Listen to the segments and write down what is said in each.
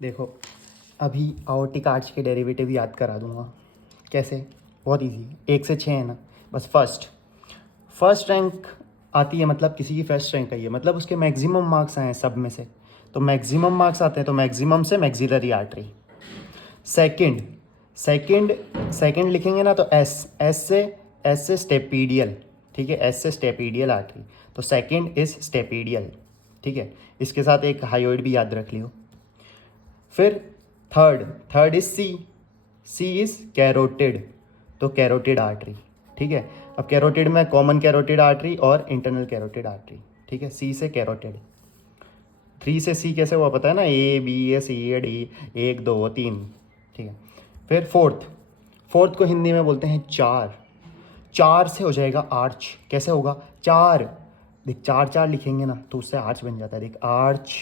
देखो, अभी आवर्टिक आर्च के डेरिवेटिव याद करा दूंगा। कैसे? बहुत इजी है, 1 से 6 है ना। बस फर्स्ट रैंक आती है, मतलब किसी की फर्स्ट रैंक आई है, मतलब उसके मैक्सिमम मार्क्स आए हैं सब में से। तो मैक्सिमम मार्क्स आते हैं तो मैक्सिमम से maxillary artery. Second second second लिखेंगे ना तो एस से स्टेपीडियल। ठीक है, एस से स्टेपीडियल आर्टरी, तो सेकंड इज स्टेपीडियल। ठीक है, इसके साथ एक हाइयोइड भी याद रख लियो। फिर third is C is carotid, तो कैरोटिड आर्टरी। ठीक है, अब कैरोटिड में कॉमन कैरोटिड आर्टरी और इंटरनल कैरोटिड आर्टरी। ठीक है, सी से कैरोटिड। 3 से सी कैसे हुआ पता है ना, A B A C A D, 1 2 3। ठीक है, फिर फोर्थ को हिंदी में बोलते हैं चार। चार से हो जाएगा आर्च। कैसे होगा? चार, देख चार चार लिखेंगे ना तो उससे आर्च बन जाता है। देख आर्च,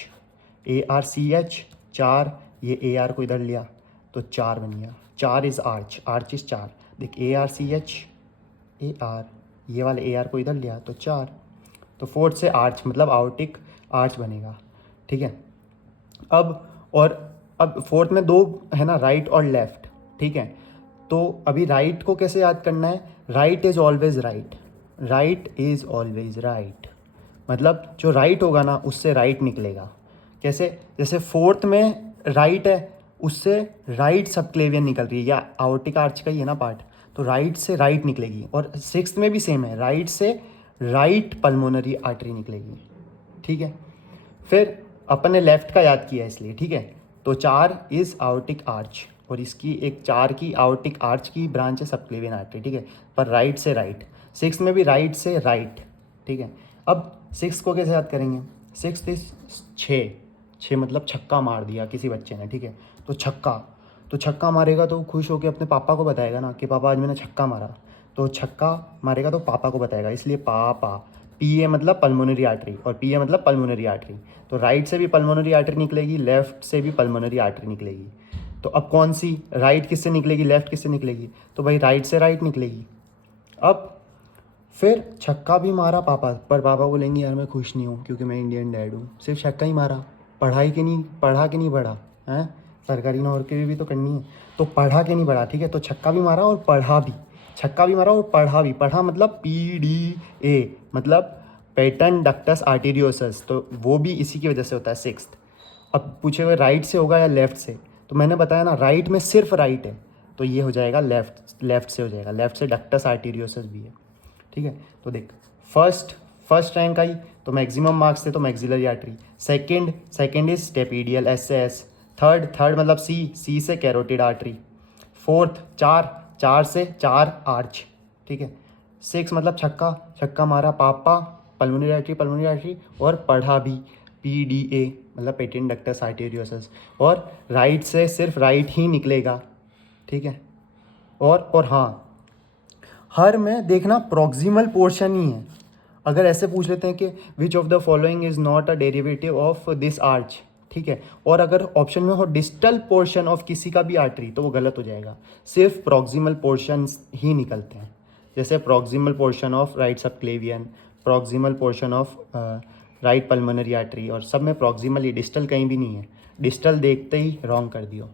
ARCH, चार, ये AR को इधर लिया तो चार बन गया। चार इज आर्च, आर्च इज चार। देख ARCH AR, ये वाले AR को इधर लिया तो चार। तो फोर्थ से आर्च मतलब आउटिक आर्च बनेगा। ठीक है, अब फोर्थ में दो है ना, राइट और लेफ्ट। ठीक है, तो अभी राइट को कैसे याद करना है? Right is always right, right is always right, मतलब जो राइट होगा ना उससे राइट निकलेगा। कैसे? जैसे फोर्थ में राइट है, उससे राइट सबक्लेवियन निकल रही है, या आवर्टिक आर्च का ही है ना पार्ट, तो राइट से राइट निकलेगी। और सिक्स्थ में भी सेम है, राइट से राइट पल्मोनरी आर्टरी निकलेगी। ठीक है, फिर अपन ने लेफ्ट का याद किया इसलिए। ठीक है, तो चार इज आवर्टिक आर्च, और इसकी एक चार की आवर्टिक आर्च की ब्रांच है सबक्लेवियन आर्टरी। ठीक है, पर राइट से राइट। सिक्स में भी राइट से राइट। ठीक है, अब सिक्स को कैसे याद करेंगे? सिक्स इज छः मतलब छक्का मार दिया किसी बच्चे ने। ठीक है, तो छक्का मारेगा तो खुश होकर अपने पापा को बताएगा ना कि पापा आज मैंने छक्का मारा। तो छक्का मारेगा तो पापा को बताएगा, इसलिए पापा। PA मतलब पल्मोनरी आर्टरी, और PA मतलब पल्मोनरी आर्टरी। तो राइट से भी पल्मोनरी आर्टरी निकलेगी, लेफ्ट से भी पल्मोनरी आर्टरी निकलेगी। तो अब कौन सी राइट किससे निकलेगी, लेफ्ट किससे निकलेगी? तो भाई राइट से राइट निकलेगी। अब फिर छक्का भी मारा पापा, पर पापा बोलेंगे यार मैं खुश नहीं हूँ क्योंकि मैं इंडियन डैड हूँ, सिर्फ छक्का ही मारा, पढ़ा के नहीं पढ़ा हैं, सरकारी नौकरी भी तो करनी है, तो पढ़ा के नहीं पढ़ा। ठीक है, तो छक्का भी मारा और पढ़ा भी, छक्का भी मारा और पढ़ा भी। पढ़ा मतलब PDA, मतलब पेटर्न डक्टस आर्टेरियोसस, तो वो भी इसी की वजह से होता है सिक्स्थ। अब पूछे हुए राइट से होगा या लेफ्ट से, तो मैंने बताया ना राइट में सिर्फ राइट है, तो ये हो जाएगा लेफ्ट से हो जाएगा। लेफ्ट से डक्टस आर्टेरियोसस भी है। ठीक है, तो देख फर्स्ट रैंक आई तो मैक्सिमम मार्क्स थे तो maxillary artery. Second is stapedial, S से S। थर्ड मतलब सी से कैरोटिड आर्टरी। फोर्थ चार से चार आर्च। ठीक है, सिक्स मतलब छक्का मारा पापा, पल्मोनरी आर्टरी, और पढ़ा भी PDA मतलब पेटेंट डक्टस आर्टेरियोसस, और राइट से सिर्फ राइट ही निकलेगा। ठीक है, और हाँ, हर में देखना प्रॉक्सिमल पोर्शन ही है। अगर ऐसे पूछ लेते हैं कि which of the following is not a derivative of this arch, ठीक है, और अगर ऑप्शन में हो डिस्टल पोर्शन ऑफ किसी का भी आर्टरी, तो वो गलत हो जाएगा। सिर्फ प्रॉक्सिमल पोर्शन ही निकलते हैं, जैसे proximal portion of right subclavian, proximal portion of right pulmonary artery, और सब में प्रॉक्सिमल ही, डिस्टल कहीं भी नहीं है। डिस्टल देखते ही रॉन्ग कर दियो।